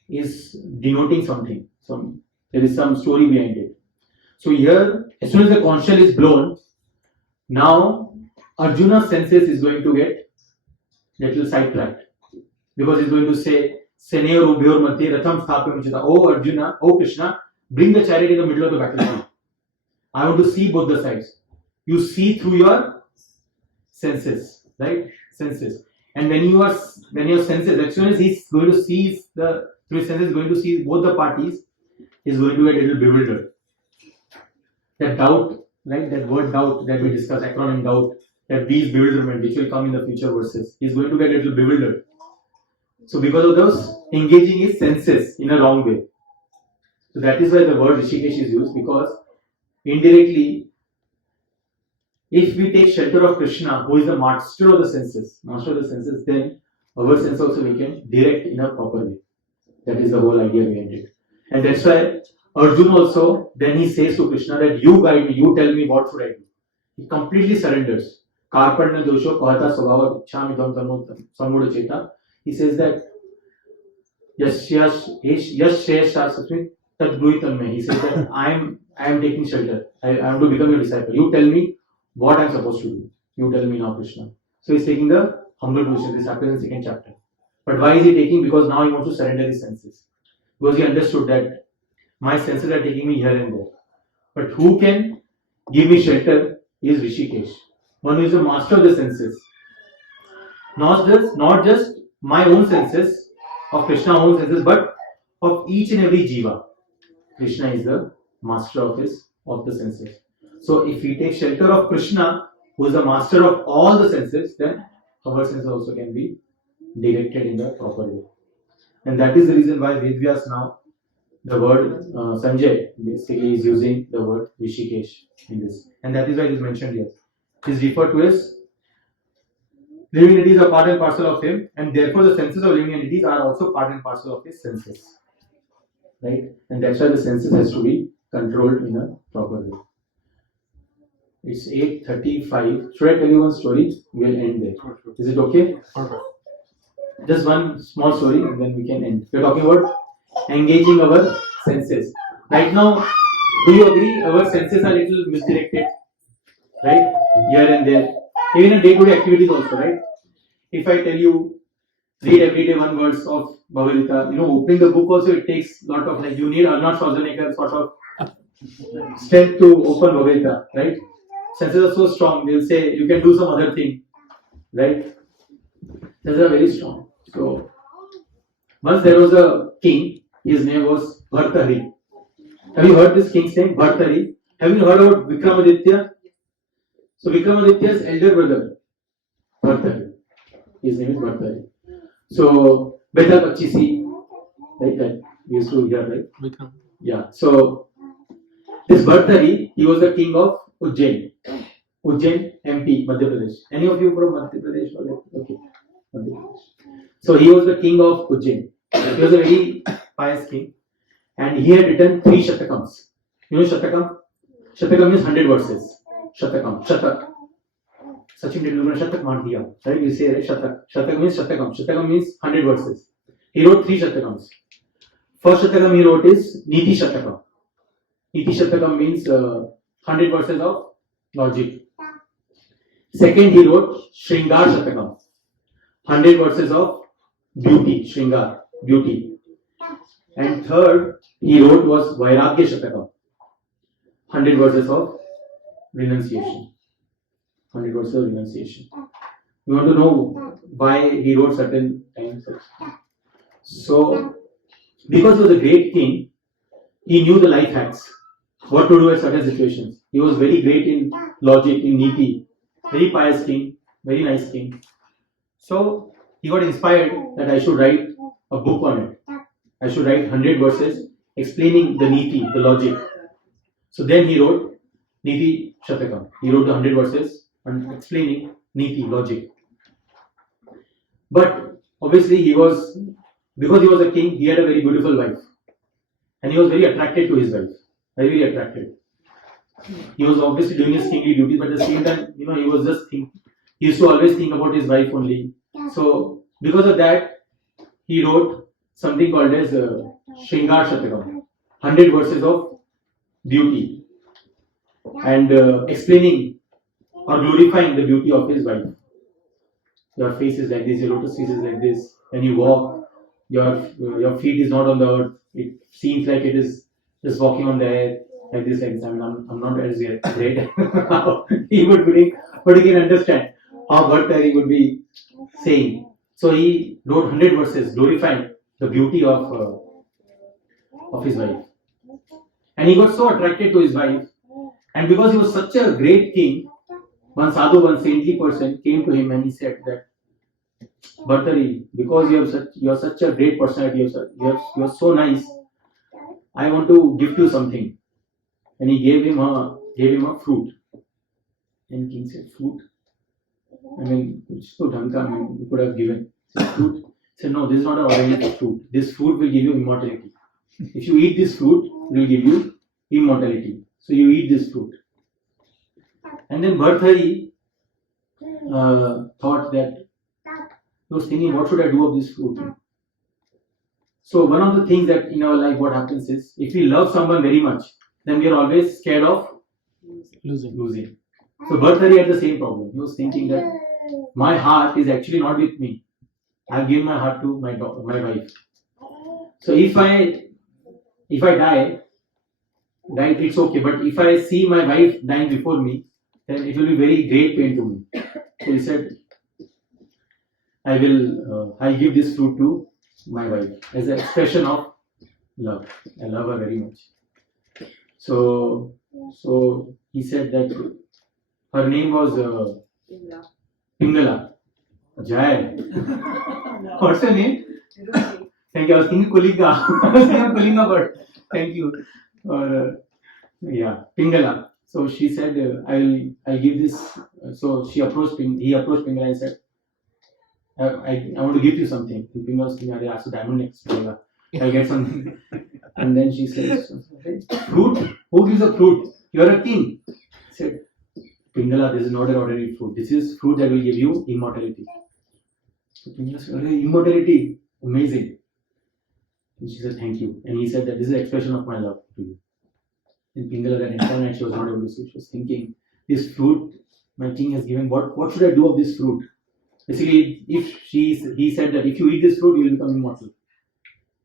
is denoting something. There is some story behind it. So here, as soon as the conch shell is blown, now Arjuna's senses is going to get little sidetracked. Because he's going to say, Seneyor Ubhyor Madhye Ratham Sthapyam Chita. Oh Arjuna, oh Krishna, bring the chariot in the middle of the battlefield. I want to see both the sides. You see through your senses, right? Senses. And when your senses, as soon as he's going to see through his senses, going to see both the parties, he's going to get a little bewildered. That doubt, right? That word doubt that we discussed, acronym doubt, that these bewilderment, which will come in the future verses, he's going to get a little bewildered. So because of those, engaging his senses in a wrong way. So that is why the word Rishikesh is used, because indirectly, if we take shelter of Krishna, who is the master of the senses, then our sense also we can direct in a proper way. That is the whole idea behind it. And that's why Arjuna also, then he says to Krishna that you guide me, you tell me what should I do. He completely surrenders. Karpanna dosho kahata svabhava ichhamidam sammuda cheta. He says that Yash Tad he says that I am taking shelter. I am to become your disciple. You tell me what I am supposed to do. You tell me now, Krishna. So he's taking the humble position. This happens in the second chapter. But why is he taking? Because now he wants to surrender his senses. Because he understood that my senses are taking me here and there. But who can give me shelter is Rishikesh. One who is the master of the senses. Not just my own senses, of Krishna's own senses, but of each and every jiva. Krishna is the master of the senses. So if we take shelter of Krishna, who is the master of all the senses, then our senses also can be directed in the proper way. And that is the reason why Vedvyas now, the word Sanjay basically is using the word Rishikesh in this. And that is why it is mentioned here. It is referred to as living entities are part and parcel of him, and therefore the senses of living entities are also part and parcel of his senses. Right? And that's why the senses has to be controlled in a proper way. It's 8:35. Should I tell you one story? We'll end there. Is it okay? Perfect. Just one small story and then we can end. We're talking about engaging our senses. Right now, do you agree our senses are a little misdirected? Right? Here and there. Even in day-to-day activities also, right? If I tell you, read every day one verse of Bhagavad Gita, opening the book also, it takes a lot of, you need Arnold Schwarzenegger sort of strength to open Bhagavad Gita, right? Senses are so strong, they'll say, you can do some other thing, right? Senses are very strong. So, once there was a king, his name was Bhartahari. Have you heard this king's name, Bhartahari? Have you heard about Vikramaditya? So Vikramaditya's elder brother, Bhartahari. His name is Bhartahari. So Beta Pachisi, right? That we used to hear, right? Vikram. Yeah. So this Bhartahari, he was the king of Ujjain. Ujjain, MP, Madhya Pradesh. Any of you from Madhya Pradesh? Okay. Madhya Pradesh. So he was the king of Ujjain. He was a very pious king. And he had written 3 Shatakams. You know Shatakam? Shatakam means 100 verses. Shatakam, Shatak. Sachin Tendulkar Shatak maar diya. Right? We say, right? Shatak. Shatak means Shatakam. Shatakam means 100 verses. He wrote 3 Shatakams. First Shatakam he wrote is Niti Shatakam. Niti Shatakam means 100 verses of logic. Second he wrote Shringar Shatakam. 100 verses of beauty, Shringar, beauty. And third he wrote was Vairagya Shatakam. 100 verses of renunciation. 100 verses of renunciation. You want to know why he wrote certain times? So, because he was a great king, he knew the life hacks, what to do at certain situations. He was very great in logic, in niti, very pious king, very nice king. So he got inspired that I should write a book on it. I should write 100 verses explaining the niti, the logic. So then he wrote Niti Shatakam. He wrote the 100 verses and explaining niti, logic. But obviously because he was a king, he had a very beautiful wife. And he was very attracted to his wife. Very attracted. He was obviously doing his kingly duties, but at the same time, he was just he used to always think about his wife only. So because of that, he wrote something called as Shringar Shatakam, 100 verses of beauty, and explaining or glorifying the beauty of his wife. Your face is like this, your lotus face is like this. When you walk, your feet is not on the earth. It seems like it is just walking on the air, like this, like this. I mean, I'm not as great how he would bring, but you can understand how Bhartari would be saying. So he wrote 100 verses glorifying the beauty of his wife. And he got so attracted to his wife, and because he was such a great king, one sadhu, one saintly person came to him and he said that, Bhartari, because you are such a great personality, you are so nice, I want to gift you something. And he gave him a fruit. And king said, fruit? I mean, which to Dhanka, you could have given. He said, fruit? He said, no, this is not an ordinary fruit. This fruit will give you immortality. If you eat this fruit, it will give you immortality. So you eat this fruit. And then Bhartari thought that, he was thinking, what should I do of this fruit? So one of the things that in our life what happens is, if we love someone very much, then we are always scared of losing. So Bhartari had the same problem. He was thinking that my heart is actually not with me. I have given my heart to my wife. So if I die, it's okay. But if I see my wife dying before me, then it will be very great pain to me. So he said, I'll give this fruit to my wife as an expression of love. I love her very much. So he said that her name was Pingala. Jai. What's her name? Thank you. I was thinking Kulinga. I was thinking Kulinga, but thank you. Pingala. So she said, I'll give this. So he approached Pingala and said, I want to give you something. And Pingala was thinking, I asked diamond next. I'll get something. And then she says, fruit? Who gives a fruit? You're a king. He said, Pingala, this is not an ordinary fruit. This is fruit that will give you immortality. So Pingala said, immortality, amazing. And she said, thank you. And he said that this is an expression of my love to you. And Pingala, that entire night she was not able to sleep. She was thinking, this fruit my king has given, what should I do of this fruit? Basically, he said that if you eat this fruit, you will become immortal.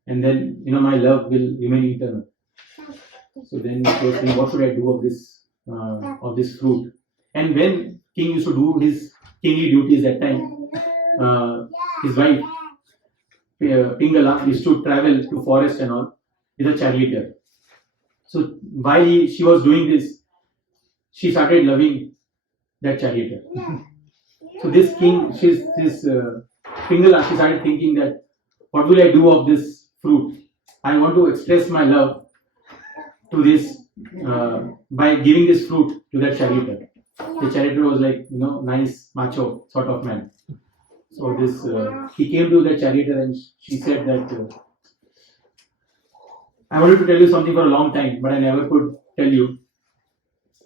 And then, my love will remain eternal. So then she was saying, what should I do of this fruit? And when king used to do his kingly duties that time, his wife, Pingala, used to travel to forest and all with a charioteer. So while she was doing this, she started loving that charioteer. So this king, Pingala, she started thinking that, what will I do of this fruit? I want to express my love to this by giving this fruit to that charioteer. The charioteer was like, nice macho sort of man. So he came to the charioteer and she said that, I wanted to tell you something for a long time, but I never could tell you.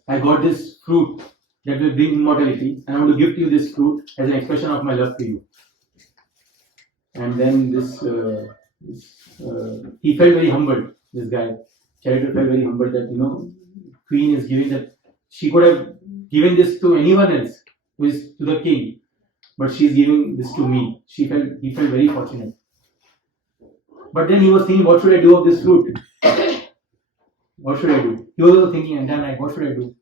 I got this fruit that will bring immortality, and I want to give to you this fruit as an expression of my love to you. And then he felt very humbled, this guy. Charioteer felt very humbled that, queen is giving that. She could have given this to anyone else, who is to the king, but she's giving this to me. He felt very fortunate. But then he was thinking, what should I do of this fruit? What should I do? He was also thinking, and then what should I do?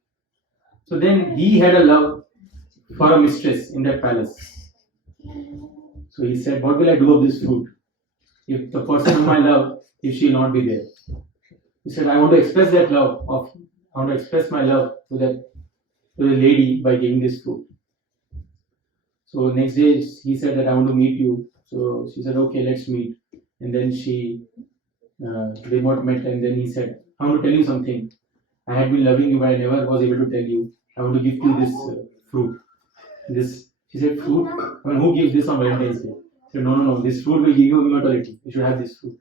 So then he had a love for a mistress in that palace. So he said, what will I do of this fruit? If the person whom I love, if she will not be there. He said, I want to express that love I want to express my love to the lady by giving this fruit. So next day he said that I want to meet you. So she said, okay, let's meet. And then they met, and then he said, I want to tell you something. I had been loving you, but I never was able to tell you. I want to give you this fruit. She said, fruit? I mean, who gives this on Valentine's Day? She said, no, this fruit will give you immortality. You should have this fruit.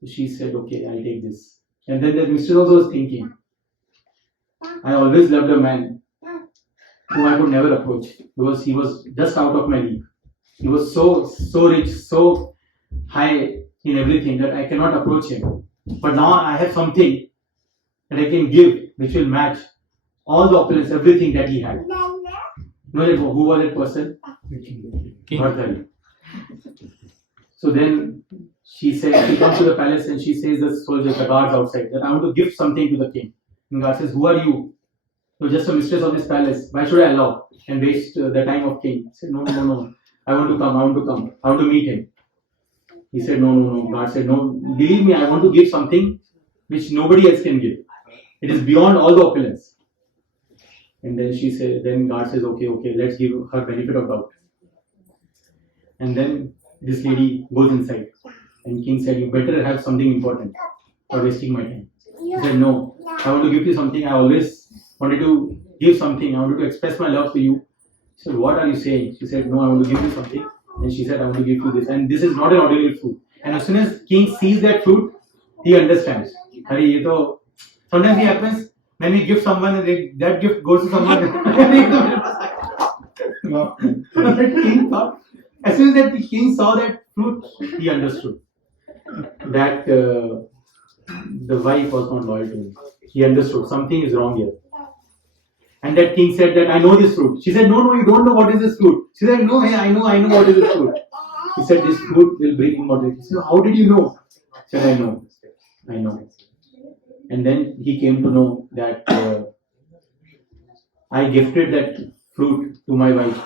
So she said, okay, I'll take this. And then the mistress also was thinking, I always loved a man whom I could never approach because he was just out of my league. He was so rich, so high in everything that I cannot approach him. But now I have something that I can give which will match all the opulence, everything that he had. You know who was that person? Bhartari. So then she comes to the palace and she says the soldiers, the guards outside, that I want to give something to the king. And God says, who are you? You're just a mistress of this palace. Why should I allow and waste the time of king? He said, no. I want to come. I want to meet him. He said, no. God said, no, believe me, I want to give something which nobody else can give. It is beyond all the opulence. And then God says, okay, let's give her benefit of doubt. And then this lady goes inside. And king said, you better have something important for wasting my time. He said, no, I want to give you something. I always wanted to give something. I wanted to express my love to you. He said, what are you saying? She said, no, I want to give you something. And she said, I want to give you this. And this is not an ordinary fruit. And as soon as king sees that fruit, he understands. Sometimes it happens when we give someone and that gift goes to someone. No. As soon as that the king saw that fruit, he understood that the wife was not loyal to him. He understood something is wrong here. And that king said that I know this fruit. She said, no, you don't know what is this fruit. She said, no, hey, I know what is this fruit. He said, this fruit will bring immortality. She said, how did you know? He said, I know. And then he came to know that I gifted that fruit to my wife,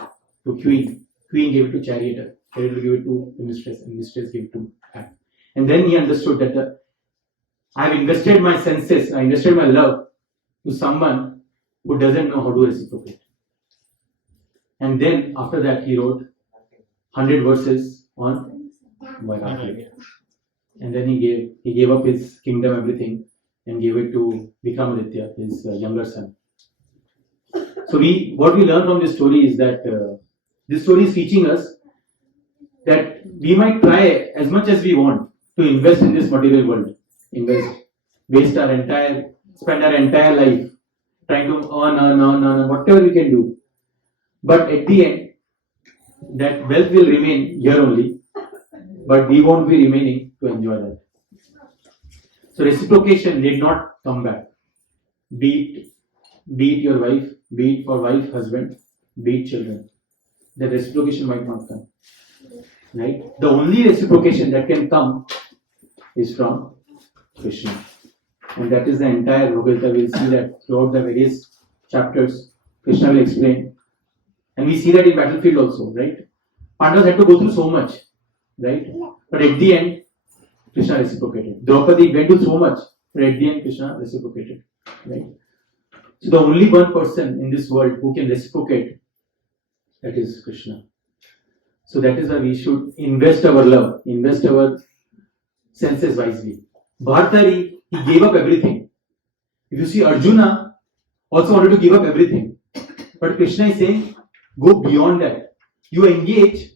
to queen. Queen gave it to charioteer. Charioteer gave it to the mistress, and mistress gave it to her. And then he understood that I have invested my senses, I invested my love to someone who doesn't know how to reciprocate. And then after that he wrote 100 verses on Vairagya. And then he gave up his kingdom, everything, and gave it to Vikramaditya, his younger son. So what we learn from this story is that this story is teaching us that we might try as much as we want to invest in this material world. Spend our entire life trying to earn, whatever we can do. But at the end, that wealth will remain here only, but we won't be remaining to enjoy that. So reciprocation did not come back. Be it your wife, be it for wife, husband, be it children. The reciprocation might not come. Right? The only reciprocation that can come is from Krishna. And that is the entire Bhagavad Gita. We'll see that throughout the various chapters, Krishna will explain. And we see that in battlefield also, right? Pandavas had to go through so much, right? But at the end, Krishna reciprocated. Draupadi went through so much, but at the end, Krishna reciprocated, right? So the only one person in this world who can reciprocate, that is Krishna. So that is why we should invest our love, invest our senses wisely. Bhartari, he gave up everything. If you see, Arjuna also wanted to give up everything. But Krishna is saying, go beyond that. You engage,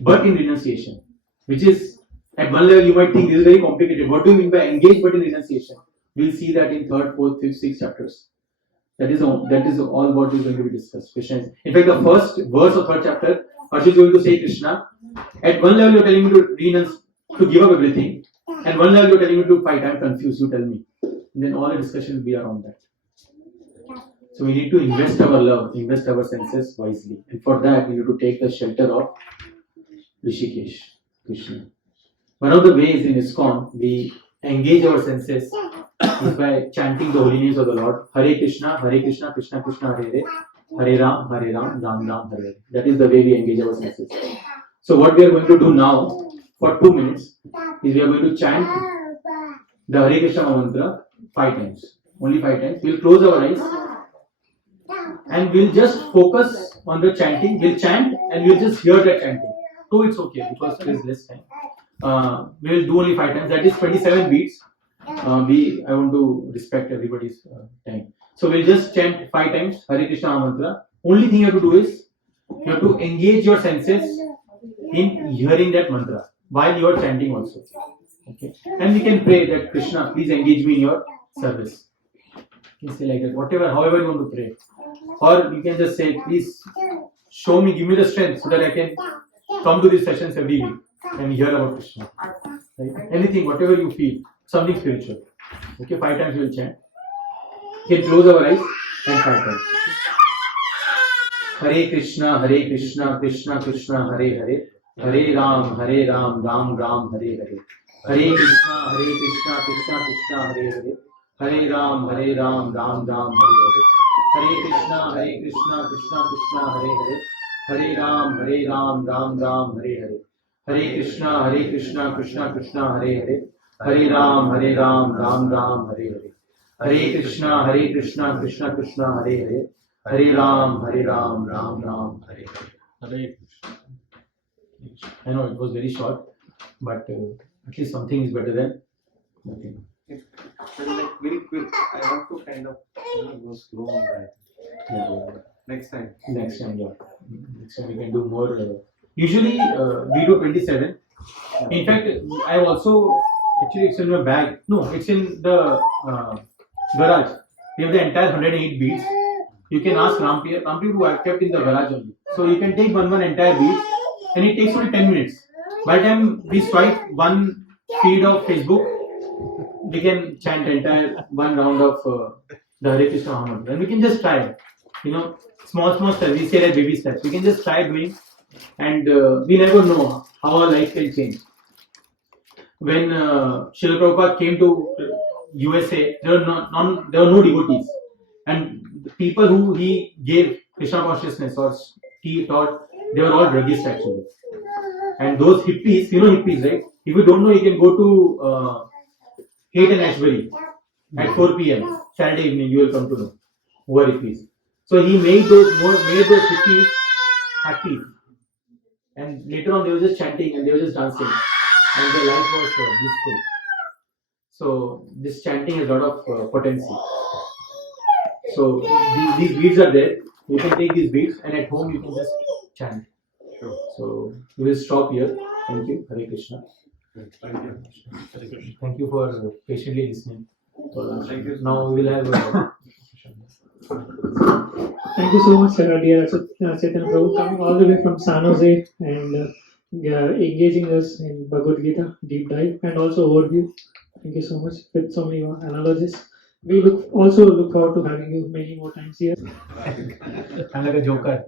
but in renunciation. Which is, at one level you might think this is very complicated. What do you mean by engage but in renunciation? We'll see that in 3rd, 4th, 5th, 6th chapters. That is all what is going to be discussed. Krishna is, in fact, the first verse of 3rd chapter, Arjuna is going to say, Krishna, at one level you're telling me to renounce, to give up everything. At one level you're telling me to fight. I'm confused, you tell me. And then all the discussion will be around that. So we need to invest our love, invest our senses wisely. And for that, we need to take the shelter of Rishikesh, Krishna. One of the ways in ISKCON we engage our senses is by chanting the holy names of the Lord. Hare Krishna, Krishna Krishna, Hare Hare, Hare Ram, Ram, Ram, Hare Hare. That is the way we engage our senses. So what we are going to do now, for 2 minutes, is we are going to chant the Hare Krishna mantra 5 times. only 5 times. We'll close our eyes and we'll just focus on the chanting. We'll chant and we'll just hear that chanting. So it's okay because there is less time. We will do only 5 times. That is 27 beats. I want to respect everybody's time. So we'll just chant 5 times Hare Krishna mantra. Only thing you have to do is you have to engage your senses in hearing that mantra while you are chanting also. Okay. And we can pray that Krishna, please engage me in your service. You can say like that, whatever, however you want to pray. Or you can just say, please show me, give me the strength so that I can come to these sessions every week and hear about Krishna. Right? Anything, whatever you feel, something spiritual. Okay, 5 times we will chant. We can close our eyes and 5 times. Hare Krishna, Krishna Krishna, Hare Hare. Hare Ram, Ram Ram, Hare Hare. Hare Krishna, Krishna Krishna, Hare Hare. Hare Ram, Ram Ram, Hare Hare. Hare Krishna, Krishna Krishna, Hare Hare. Hare Ram, Ram Ram, Hare Hare. Hare Krishna, Krishna Krishna, Hare Hare. Hare Ram, Ram Ram, Hare Hare. Hare Krishna, Krishna Krishna, Hare Hare. Hare Ram, Ram Ram, Hare Hare. Hare Krishna. I know it was very short, but at least something is better than nothing. But like very quick. I want to kind of go slow on that. Next time. Next time, yeah. Next time we can do more. Usually we do 27. In fact, I have also actually it's in my bag. No, it's in the garage. We have the entire 108 beats. You can ask Rampi who I kept in the garage only. So you can take one entire beat, and it takes only 10 minutes. By the time we swipe one feed of Facebook, we can chant entire one round of the Hare Krishna Mahamantra. And we can just try, small steps. We say that baby steps. We can just try doing, and we never know how our life can change. When Srila Prabhupada came to USA, there were no devotees, and the people who he gave Krishna consciousness or he taught, they were all druggists actually. And those hippies, hippies, right? If you don't know, you can go to Haight and Ashbury at 4 p.m. Saturday evening. You will come to know who are hippies. So he made those hippies happy, and later on they were just chanting and they were just dancing, and their life was blissful. So this chanting has a lot of potency. So these beads are there. You can take these beads, and at home you can just chant. Sure. So we will stop here. Thank you. Hare Krishna. Thank you. Thank you for patiently listening. Thank you. Now we will have. Thank you so much, dear Chaitanya Prabhu, coming all the way from San Jose and engaging us in Bhagavad Gita deep dive and also overview. Thank you so much with so many analogies. We also look forward to having you many more times here. I'm like a joker.